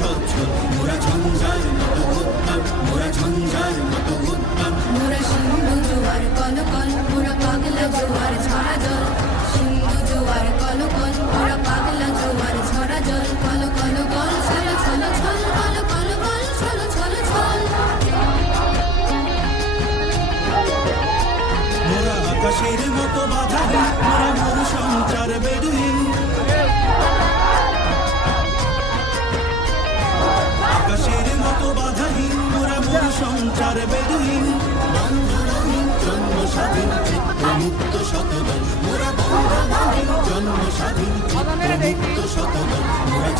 সচ্ছল, মোরা ঝঞ্ঝার মতো উদ্যম, মোরা ঝঞ্ঝার মতো উদ্যম। মোরা সিন্ধু জোয়ার কলকল, মোরা পাগলা জোয়ার ঝরা জল। সিন্ধু জোয়ার কলকল, মোরা পাগলা জোয়ার ঝরা জল। কল কল কল ছল ছল ছল, কল কল কল ছল ছল ছল। মোরা আকাশের মতো বাধাহীন, মোরা মরু সঞ্চার বেদুইন। আকাশের মতো বাধাহীন, মোরা মরু সঞ্চার বেদুইন। বন্ধনহীন জন্ম স্বাধীন, চিত্তমুক্ত শতদল, মোরা বন্ধনহীন জন্ম স্বাধীন, চিত্তমুক্ত শতদল, মোরা